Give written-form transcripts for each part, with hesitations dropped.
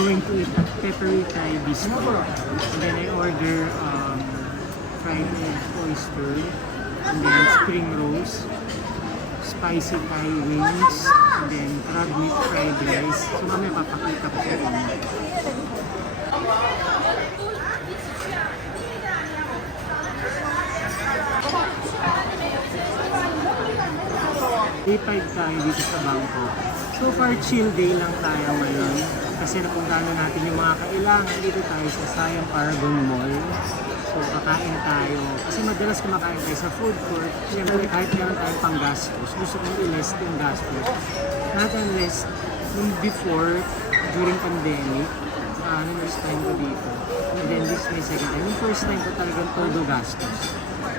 going to eat at Peppery Thai Bistro. And then I order fried egg oyster, and then spring rolls, spicy Thai wings, and then crab meat fried rice. So mamaya papakita ko sa inyo. Day 5 tayo dito sa Bangkok. So far, chill day lang tayo ngayon. Kasi napuntahan na natin yung mga kailangan. Dito tayo sa Siam Paragon Mall. So, kakain tayo. Kasi madalas kumakain tayo sa food court. Siyempre, kahit meron tayong panggastos, gusto kong i-less yung gastos. Not unless, nung before, during pandemic, first time ko dito. And then this my second time. Yung first time ko talagang todo gastos.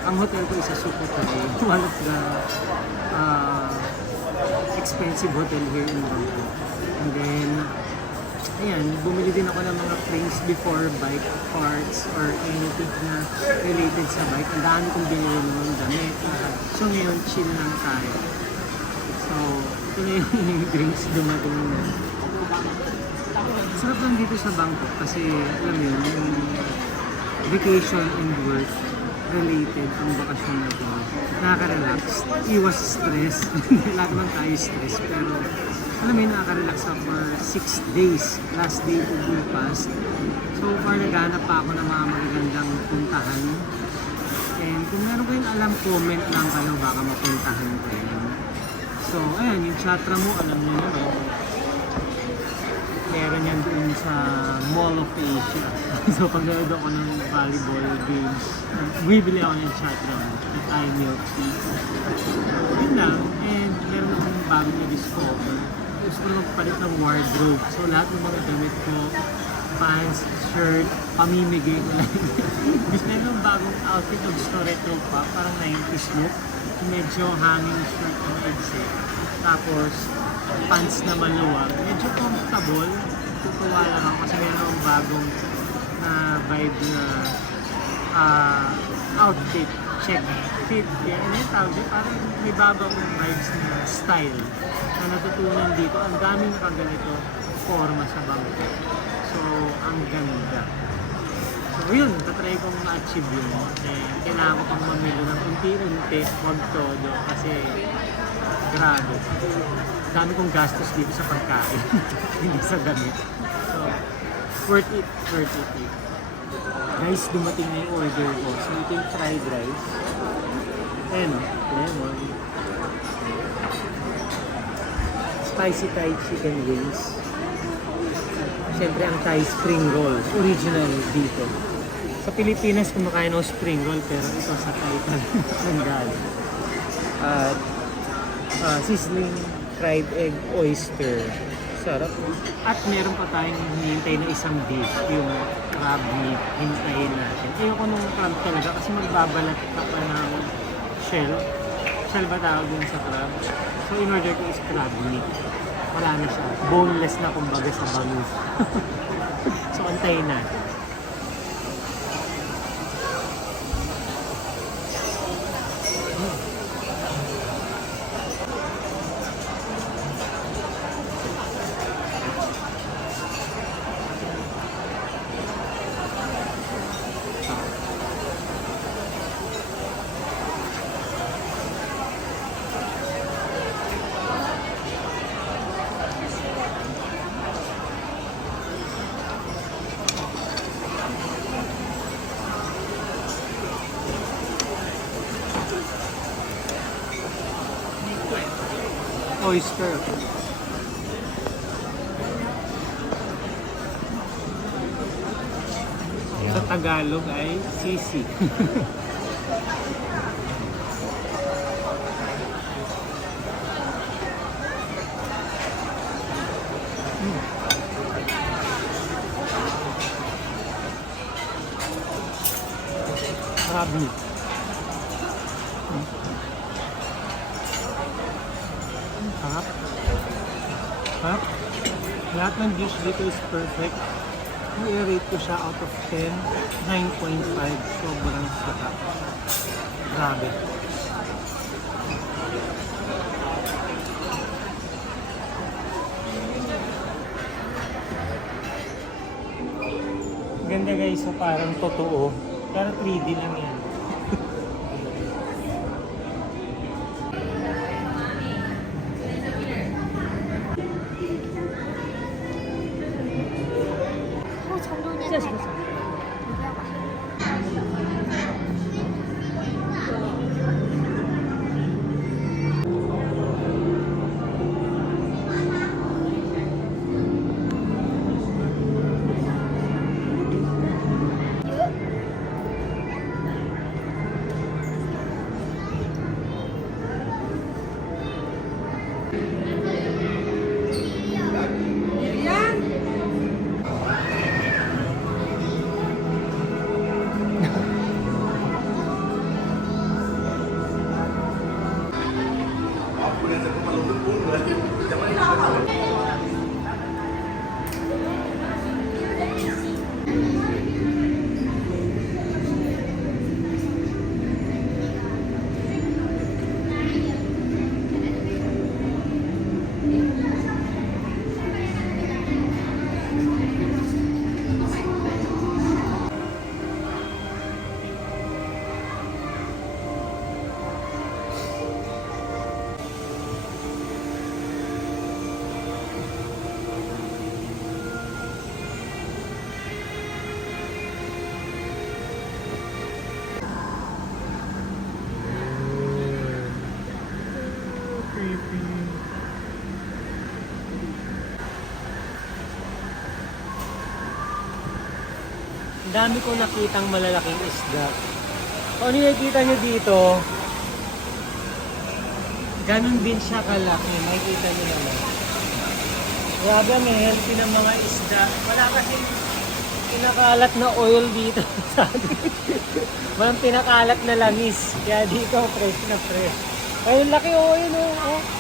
Ang hotel ko is sa Sukhothai, one of the expensive hotel here in Bangkok. And then, ayan, bumili din ako ng mga things before bike parts or anything na related sa bike. Ang dami kong binili noon, damit. So ngayon, chill lang tayo. So, ito na yung drinks dumating na. Sarap lang dito sa Bangkok kasi, alam mo yun, yung vacation and work related ang bakasyon na ito. Nakaka-relax. Iwas stress. Lahat naman tayo stress. Pero, alam mo yun, nakaka-relax ako for 6 days. Last day to be past. So far, naghahanap pa ako ng mga magagandang puntahan. And kung meron ko yung alam, comment lang kayo, baka mapuntahan ko yun. So, ayan, yung chatra mo, alam nyo naman. Meron yan doon sa Mall of Asia. So, pag nanood ako ng volleyball games, bibili ako ng chatra mo at Thai milk tea. Yun lang. And meron akong bagong na-discover. Gusto ko magpalit ng wardrobe. So, lahat ng mga damit ko, pants, shirt, pamimigay ko lang. Gusto na yung bagong outfit ng retro pa, parang 90s look. Medyo hanging shirt ang exit. Tapos, pants na maluwag. Medyo comfortable. Tutuwa lang ako kasi meron akong bagong na vibe na outfit. Check fit. Yan yung tawag dito. Parang may babang vibes na style na natutunan dito. Ang daming nakaganito forma sa Bangkok. So, ang ganda. So, yun. Tatry kong ma-achieve yun. And kailangan ko pang mamilo ng unti-unti. Huwag todo. Kasi grabe. Dami kong gastos dito sa pagkain. Hindi sa damit. So, worth it. Worth it. Guys, dumating na yung order ko. So, ito yung fried rice. Ayan o. Lemon. Spicy Thai chicken wings. Siyempre, ang Thai spring roll. Original dito. Sa Pilipinas, kumakain ng spring roll. Pero ito sa Thai pa rin galing. At sizzling fried egg oyster. Sarap. At meron pa tayong hinihintay na isang dish, yung crab meat. Hintayin natin. Ayoko nung crab talaga kasi magbabalat ka pa ng shell. Shell ba tawag yun sa crab? So in order ko is crab meat. Wala na siya. Boneless na kumbaga sa bangus. So antayin natin. Oyster. Sa Tagalog ay sisig. Crab meat. Sarap. Sarap. Lahat ng dish dito is perfect. I-rate ko siya out of 10, 9.5. Sobrang sarap. Grabe. CGI, so parang totoo. Pero 3D lang yan.这是什么？ Ang dami ko nakitang malalaking isda. Kung ano yung nakikita nyo dito, ganun din siya kalaki. Makikita nyo naman. Grabe, may healthy ng mga isda. Wala kasi pinakalat na oil dito sa atin. Walang pinakalat na langis. Kaya dito, fresh na fresh. Ay, yung laki oil, oh.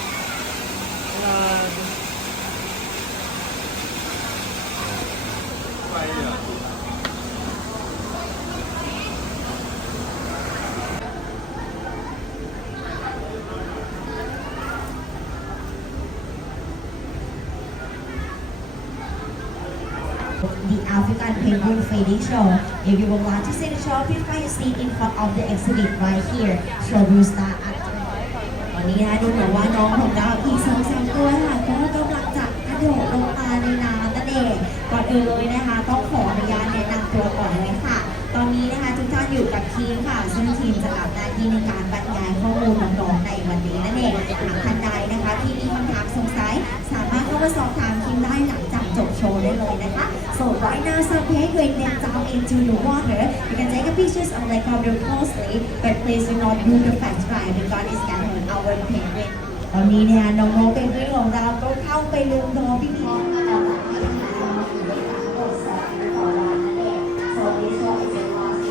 The African Penguin Feeding Show. If you would like to see the show, please find a seat in front of the exhibit right here. Show will start at วันนี้นะดูเหมือนว่าน้องของเราอีก2-3ตัวค่ะก็กำลังจะกระโดดลงมาในน้ำนั่นเองก่อนอื่นเลยนะคะต้องขออนุญาตแนะนำตัวก่อนเลยค่ะ ตอนนี้นะคะทุกท่านอยู่กับทีมค่ะซึ่งทีมจะรับหน้าที่ในการบรรยายข้อมูลน้องๆในวันนี้นั่นเองหากท่านใดนะคะที่มีคำถามสงสัยสามารถเข้ามาสอบถามทีมได้หลังจากจบโชว์ได้เลยนะคะ So right now some penguin went down into the water. You can take a pictures of like of them closely, but please do not do the fast drive because it's can hurt our penguin. ตอนนี้เนี่ยน้องๆเป็นเพื่อนของเราก็เข้าไปลืมตัวพี่ๆกันแล้วนะคะSo this one is a last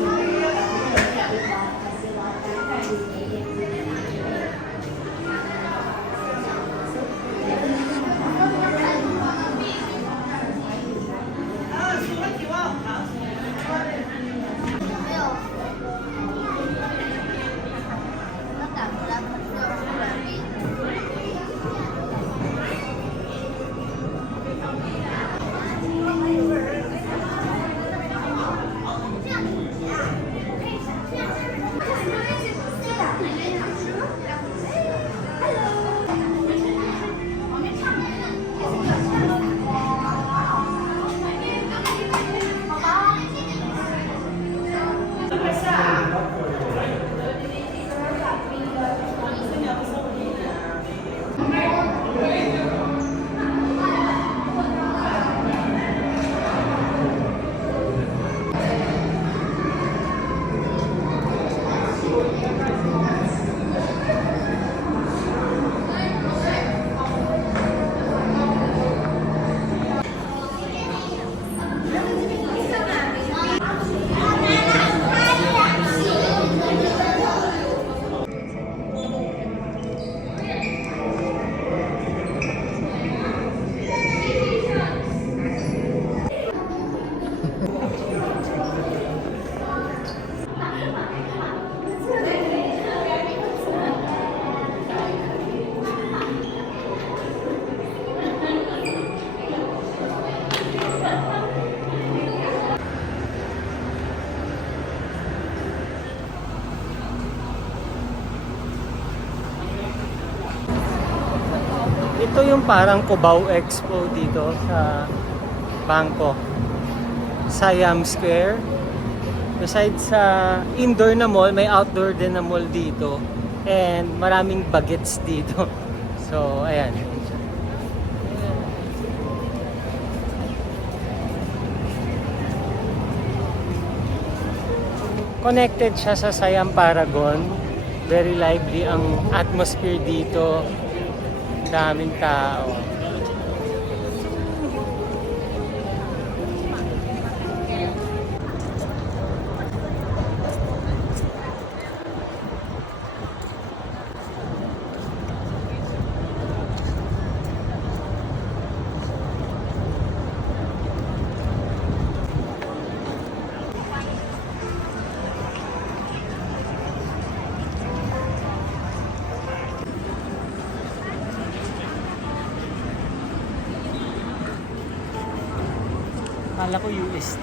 Ito yung parang Cubao Expo dito sa Bangkok. Siam Square. Besides sa indoor na mall, may outdoor din na mall dito. And maraming bagets dito. So, ayan. Connected siya sa Siam Paragon. Very lively ang atmosphere dito. Daming tao. Kala ko UST.